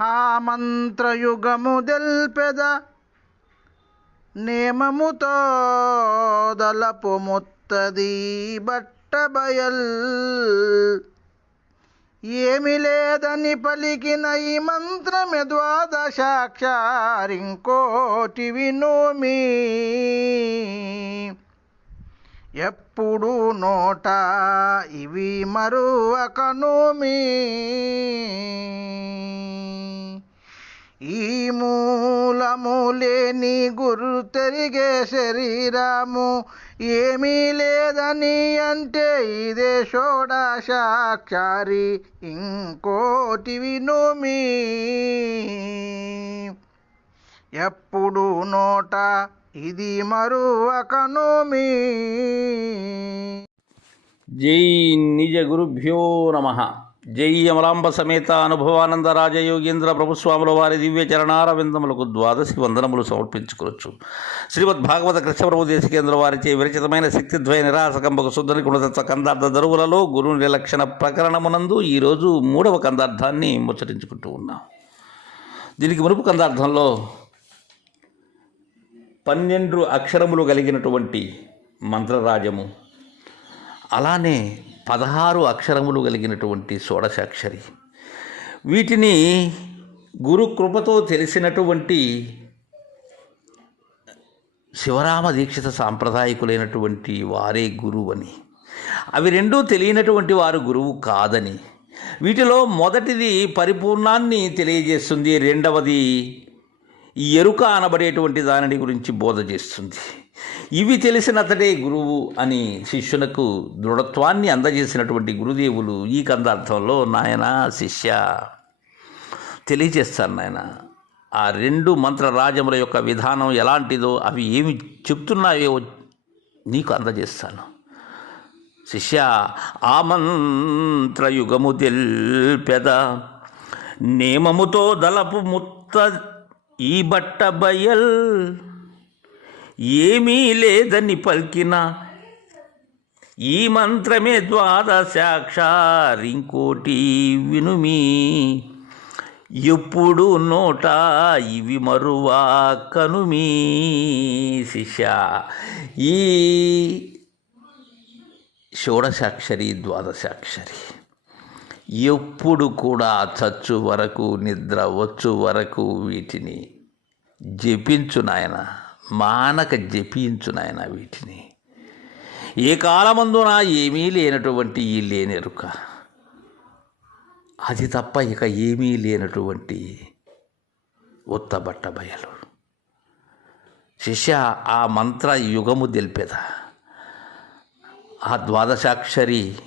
ఆ మంత్రయుగము దెల్పెద నేమముతో దలపు ముత్తది బట్టబయల్ ఏమి లేదని పలికిన ఈ మంత్రమే ద్వాదశాక్షారింకోటి వినోమి. ఎప్పుడు నోట ఇవి మరువకనోమి ఈ మూలము లేని గురు తెరిగే శరీరము ఏమీ లేదని అంటే ఇదే షోడశాక్షారి ఇంకోటి వినోమి ఎప్పుడు నోట ఇది మరువకనోమి జై నిజ గురుభ్యో నమ. జై అమలాంబ సమేత అనుభవానంద రాజయోగేంద్ర ప్రభుస్వాముల వారి దివ్య చరణారవిందములకు ద్వాదశి వందనములు సమర్పించుకోవచ్చు శ్రీమద్ భాగవత కృష్ణప్రభు దేశికేంద్ర వారిచే విరచితమైన శక్తిద్వయ నిరాసకంబకు శుద్ధని గుణదత్త కందార్థ దరువులలో గురు నిలక్షణ ప్రకరణమునందు ఈరోజు మూడవ కందార్థాన్ని ముచ్చరించుకుంటూ ఉన్నాం. దీనికి మునుపు కందార్థంలో పన్నెండు అక్షరములు కలిగినటువంటి మంత్రరాజము. అలానే పదహారు అక్షరములు కలిగినటువంటి షోడశాక్షరి. వీటిని గురు కృపతో తెలిసినటువంటి శివరామ దీక్షిత సాంప్రదాయకులైనటువంటి వారే గురువు అని అవి రెండూ తెలియనటువంటి వారు గురువు కాదని. వీటిలో మొదటిది పరిపూర్ణాన్ని తెలియజేస్తుంది రెండవది ఈ ఎరుక అనబడేటువంటి దానిని గురించి బోధ చేస్తుంది. ఇవి తెలిసిన అతడే గురువు అని శిష్యునకు దృఢత్వాన్ని అందజేసినటువంటి గురుదేవులు ఈ కందార్థంలో నాయన శిష్య తెలియజేస్తాను నాయన. ఆ రెండు మంత్ర రాజముల యొక్క విధానం ఎలాంటిదో అవి ఏమి చెప్తున్నాయో నీకు అందజేస్తాను. శిష్య ఆ మంత్రయుగము తెల్పెద నేమముతో దలపు ముత్త ఈ బట్ట బయల్ ఏమీ లేదని పలికిన ఈ మంత్రమే ద్వాదశాక్షారింకోటి వినుమీ. ఎప్పుడు నోట ఇవి మరువా కనుమీ శిష్య. ఈ షోడశాక్షరి ద్వాదశాక్షరి. ఎప్పుడు కూడా చచ్చు వరకు నిద్ర వచ్చు వరకు వీటిని జపించు నాయన మానక జపించు నాయన వీటిని. ఏ కాలమందున ఏమీ లేనటువంటి ఈ లేనెరుక. అది తప్ప ఇక ఏమీ లేనటువంటి ఉత్తబట్ట బయలు శిష్య ఆ మంత్ర యుగము తెలిపేదా. ఆ ద్వాదశాక్షరి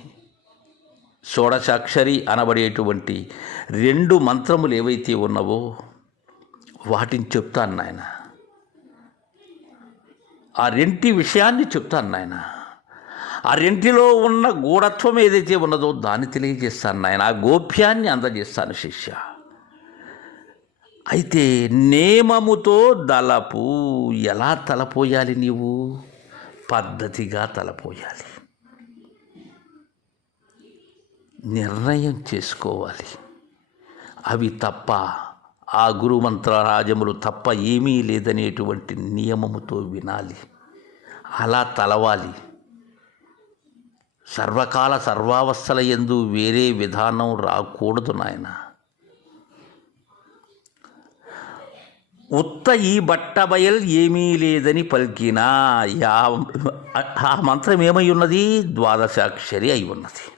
షోడశాక్షరి అనబడేటువంటి రెండు మంత్రములు ఏవైతే ఉన్నవో వాటిని చెప్తాను నాయన. ఆ రెంటి విషయాన్ని చెప్తాను నాయన. ఆ రెంటిలో ఉన్న గూఢత్వం ఏదైతే ఉన్నదో దాన్ని తెలియజేస్తాను నాయన. ఆ గోప్యాన్ని అందజేస్తాను శిష్య. అయితే నేమముతో దళపు ఎలా తలపోయాలి నీవు? పద్ధతిగా తలపోయాలి. నిర్ణయం చేసుకోవాలి. అవి తప్ప ఆ గురుమంత్రరాజములు తప్ప ఏమీ లేదనేటువంటి నియమముతో వినాలి. అలా తలవాలి. సర్వకాల సర్వావస్థల ఎందు వేరే విధానం రాకూడదు నాయన. ఉత్త ఈ బట్టబయల్ ఏమీ లేదని పలికినా యా ఆ మంత్రం ఏమై ఉన్నది? ద్వాదశాక్షరి అయి ఉన్నది.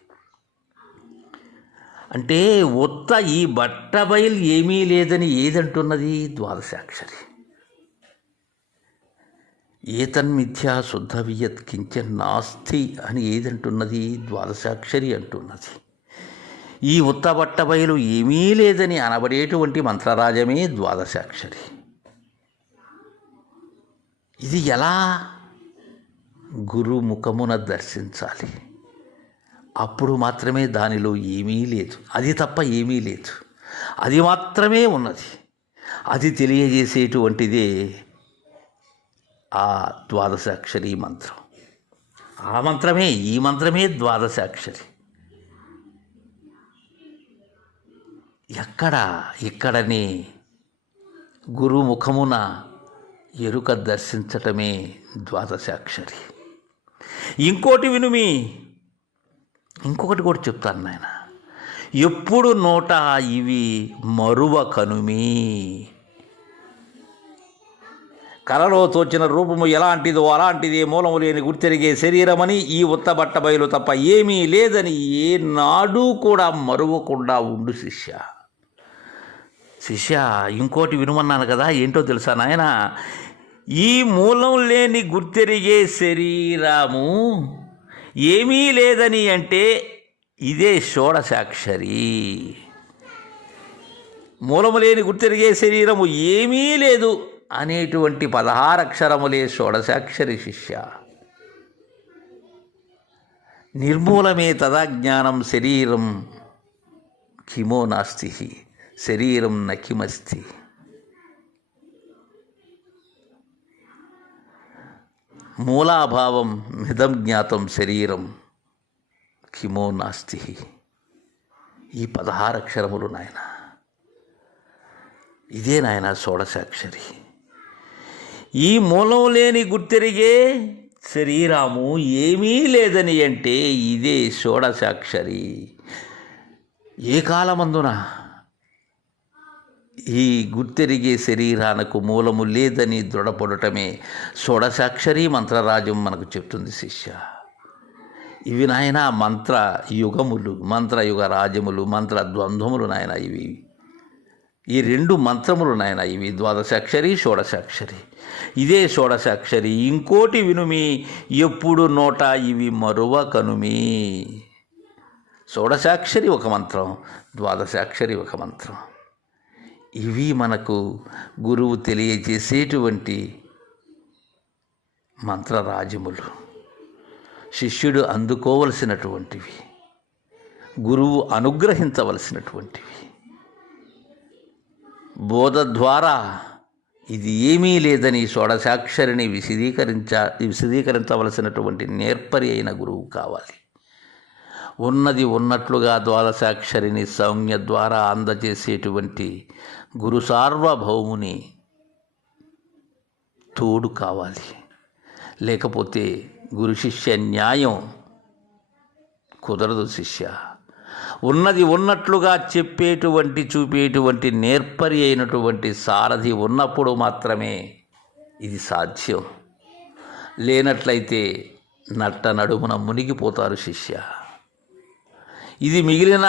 అంటే ఉత్త ఈ బట్టబయల్ ఏమీ లేదని ఏదంటున్నది ద్వాదశాక్షరి. ఏతన్మిథ్యా శుద్ధ వియత్ కించన్ నాస్తి అని ఏదంటున్నది ద్వాదశాక్షరి అంటున్నది. ఈ ఉత్త బట్టబయలు ఏమీ లేదని అనబడేటువంటి మంత్రరాజమే ద్వాదశాక్షరి. ఇది ఎలా? గురుముఖమున దర్శించాలి. అప్పుడు మాత్రమే దానిలో ఏమీ లేదు. అది తప్ప ఏమీ లేదు. అది మాత్రమే ఉన్నది. అది తెలియజేసేటువంటిదే ఆ ద్వాదశాక్షరి మంత్రం. ఆ మంత్రమే ఈ మంత్రమే ద్వాదశాక్షరి. ఎక్కడ ఇక్కడనే గురుముఖమున ఎరుక దర్శించటమే ద్వాదశాక్షరి. ఇంకోటి వినుమి ఇంకొకటి కూడా చెప్తాను నాయన. ఎప్పుడు నోట ఇవి మరువ కనుమి కలలో తోచిన రూపము ఎలాంటిదో అలాంటిదే మూలము లేని గుర్తెరిగే శరీరమని ఈ ఉత్తబట్ట బయలు తప్ప ఏమీ లేదని ఏ నాడు కూడా మరువకుండా ఉండు శిష్య. శిష్య ఇంకోటి వినుమన్నాను కదా ఏంటో తెలుసా నాయన? ఈ మూలం లేని గుర్తెరిగే శరీరము ఏమీ లేదని అంటే ఇదే షోడశాక్షరి. మూలము లేని గుర్తెరిగే శరీరము ఏమీ లేదు అనేటువంటి పదహారక్షరములే షోడశాక్షరి శిష్య. నిర్మూలమే తదా జ్ఞానం శరీరం కిమో నాస్తి శరీరం నకిమస్తి. మూలాభావం మిదం జ్ఞాతం శరీరం. కిమో నాస్తి. ఈ పదహారక్షరములు నాయన. ఇదే నాయన షోడశాక్షరి. ఈ మూలం లేని గుర్తెరిగే శరీరము ఏమీ లేదని అంటే ఇదే షోడశాక్షరి. ఏ కాలమందున? ఈ గుర్తెరిగే శరీరానికి మూలము లేదని దృఢపడటమే షోడశాక్షరి మంత్రరాజ్యం మనకు చెప్తుంది శిష్య. ఇవి నాయన మంత్ర యుగములు మంత్రయుగ రాజ్యములు మంత్ర ద్వంద్వములు నాయన ఇవి. ఈ రెండు మంత్రములు నాయన ఇవి ద్వాదశాక్షరి షోడశాక్షరి. ఇదే షోడశాక్షరి ఇంకోటి వినుమి ఎప్పుడు నోట ఇవి మరువ కనుమి షోడశాక్షరి ఒక మంత్రం ద్వాదశాక్షరి ఒక మంత్రం. ఇవి మనకు గురువు తెలియజేసేటువంటి మంత్రరాజ్యములు శిష్యుడు అందుకోవలసినటువంటివి. గురువు అనుగ్రహించవలసినటువంటివి. బోధ ద్వారా ఇది ఏమీ లేదని షోడశాక్షరిని విశదీకరించ విశదీకరించవలసినటువంటి నేర్పరి అయిన గురువు కావాలి. ఉన్నది ఉన్నట్లుగా ద్వాదశాక్షరిని సౌమ్య ద్వారా అందజేసేటువంటి గురు సార్వభౌముని తోడు కావాలి. లేకపోతే గురు శిష్య న్యాయం కుదరదు శిష్య. ఉన్నది ఉన్నట్లుగా చెప్పేటువంటి చూపేటువంటి నేర్పరి అయినటువంటి సారథి ఉన్నప్పుడు మాత్రమే ఇది సాధ్యం. లేనట్లయితే నట్ట నడుమున మునిగిపోతారు శిష్య. ఇది మిగిలిన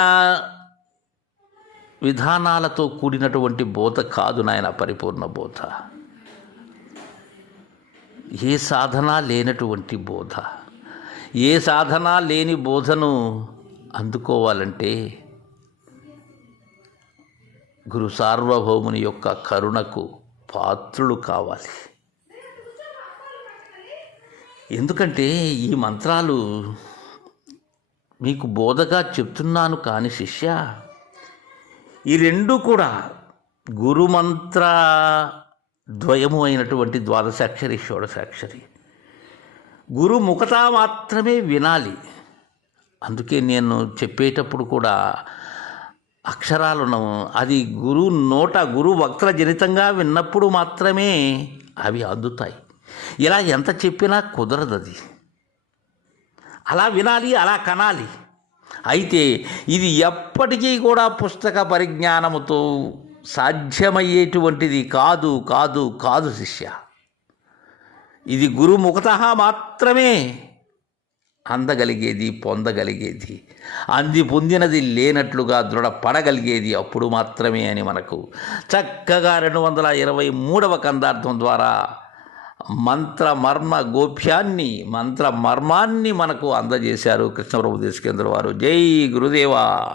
విధానాలతో కూడినటువంటి బోధ కాదు నాయన పరిపూర్ణ బోధ. ఏ సాధన లేనటువంటి బోధ. ఏ సాధన లేని బోధను అందుకోవాలంటే గురు సార్వభౌముని యొక్క కరుణకు పాత్రులు కావాలి. ఎందుకంటే ఈ మంత్రాలు మీకు బోధగా చెప్తున్నాను కాని శిష్య ఈ రెండు కూడా గురుమంత్ర ద్వయము అయినటువంటి ద్వాదశాక్షరి షోడశాక్షరి. గురు ముఖత మాత్రమే వినాలి. అందుకే నేను చెప్పేటప్పుడు కూడా అక్షరాలను అది గురు నోట గురు వక్త జనితంగా విన్నప్పుడు మాత్రమే అవి అందుతాయి. ఇలా ఎంత చెప్పినా కుదరదు అది అలా వినాలి అలా కనాలి. అయితే ఇది ఎప్పటికీ కూడా పుస్తక పరిజ్ఞానముతో సాధ్యమయ్యేటువంటిది కాదు కాదు కాదు శిష్య. ఇది గురుముఖత మాత్రమే అందగలిగేది పొందగలిగేది. అంది పొందినది లేనట్లుగా దృఢపడగలిగేది అప్పుడు మాత్రమే అని మనకు చక్కగా రెండు వందల ఇరవై మూడవ కందార్థం ద్వారా మంత్ర మర్మ గోప్యాన్ని మంత్ర మర్మాన్ని మనకు అందజేశారు కృష్ణప్రభు దేశకేంద్ర వారు. జై గురుదేవా.